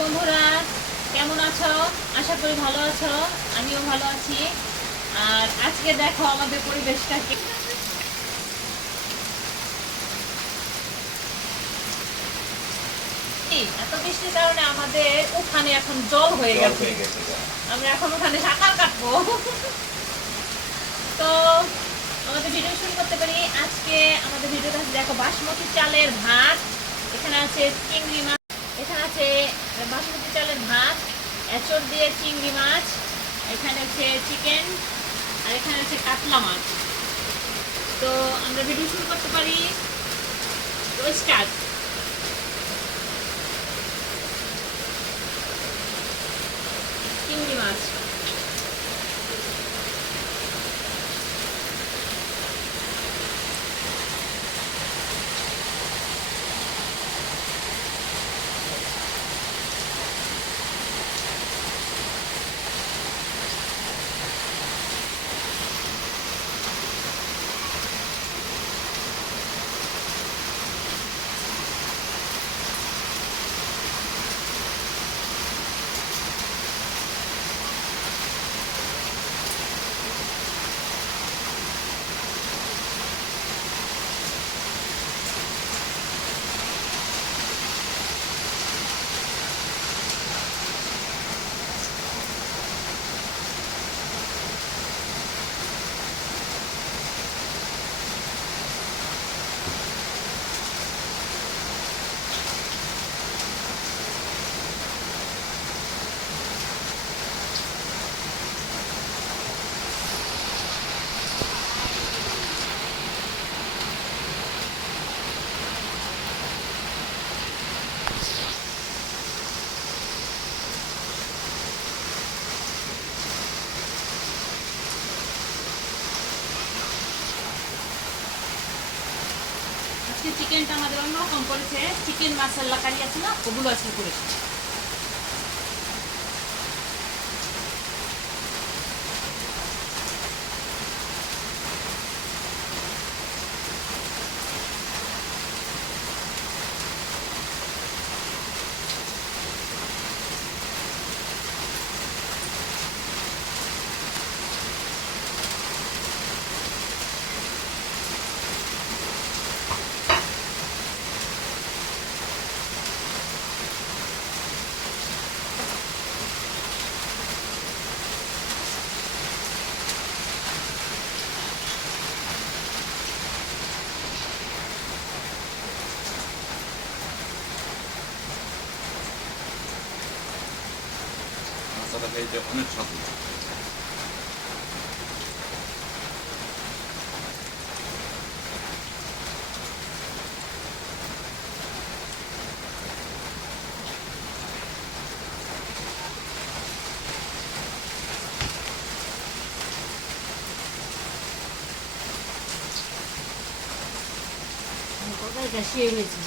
বন্ধুরা, কেমন আছো? আশা করি ভালো আছো। আমিও ভালো আছি। আর আজকে দেখো আমাদের পরিবেশটাকে, এত বৃষ্টির কারণে আমাদের উঠানে এখন জল হয়ে গেছে। আমরা এখন উঠানে সাঁতার কাটবো। তো আমাদের ভিডিও শুরু করতে পারি। আজকে আমাদের ভিডিওটা দেখো, বাসমতি চালের ভাত, এখানে আছে চিংড়ি মাছ, এখানে আছে বাসমতি চালের ভাত, এঁচড় দিয়ে চিংড়ি মাছ, এখানে আছে চিকেন, আর এখানে আছে কাতলা মাছ। তো আমরা ভিডিও শুরু করতে পারি। তো স্টার্ট। চিংড়ি মাছ, আজকে চিকেনটা আমাদের অন্যরকম করেছে। চিকেন মশলা কারি আছে না, ওগুলো আজকে করেছে। অনেক স্বাদ। তরকারিটা শেষ হয়েছে।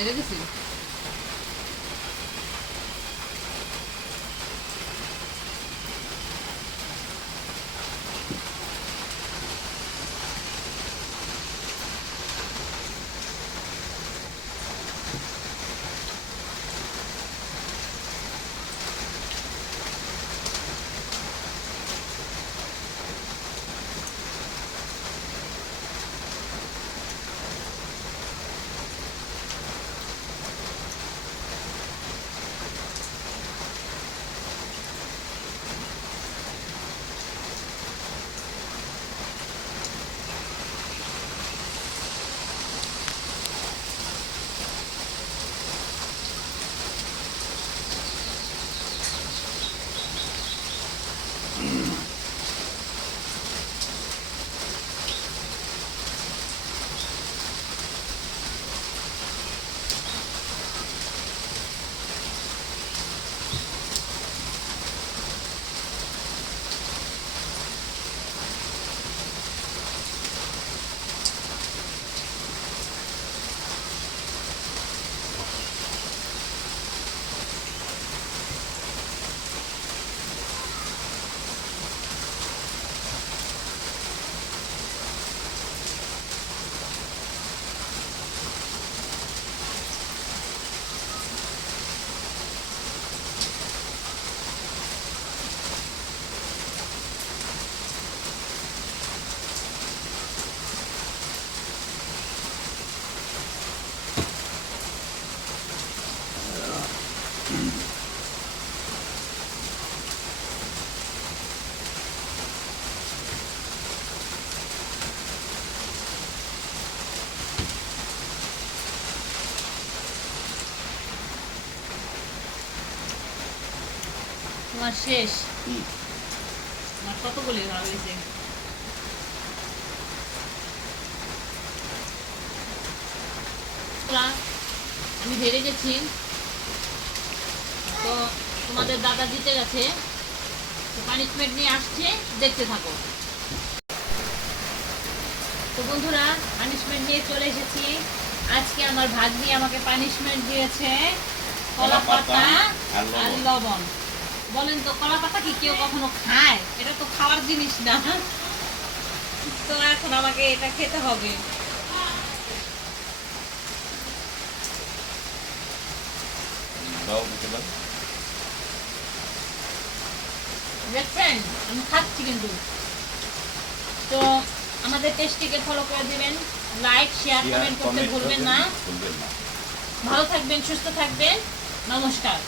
নেড়ে দিছি। তোমার শেষ। আমার কতগুলি ভালো হয়েছে। আমি হেরে গেছি, তো তোমাদের দাদা জিতে গেছে, তো পানিশমেন্ট নিয়ে আসছে, দেখতে থাকো। তো বন্ধুরা, পানিশমেন্ট নিয়ে চলে এসেছি। আজকে আমার ভাগ্নি আমাকে পানিশমেন্ট দিয়েছে কলা পাতা আর লবণ। বলেন তো, কলা পাতা কি কেউ কখনো খায়? এটা তো খাওয়ার জিনিস না। তো এখন আমাকে এটা খেতে হবে। দেখছেন, আমি খাচ্ছি কিন্তু। তো আমাদের টেস্টিকে ফলো করে দিবেন, লাইক শেয়ার কমেন্ট করতে ভুলবেন না। ভালো থাকবেন, সুস্থ থাকবেন, নমস্কার।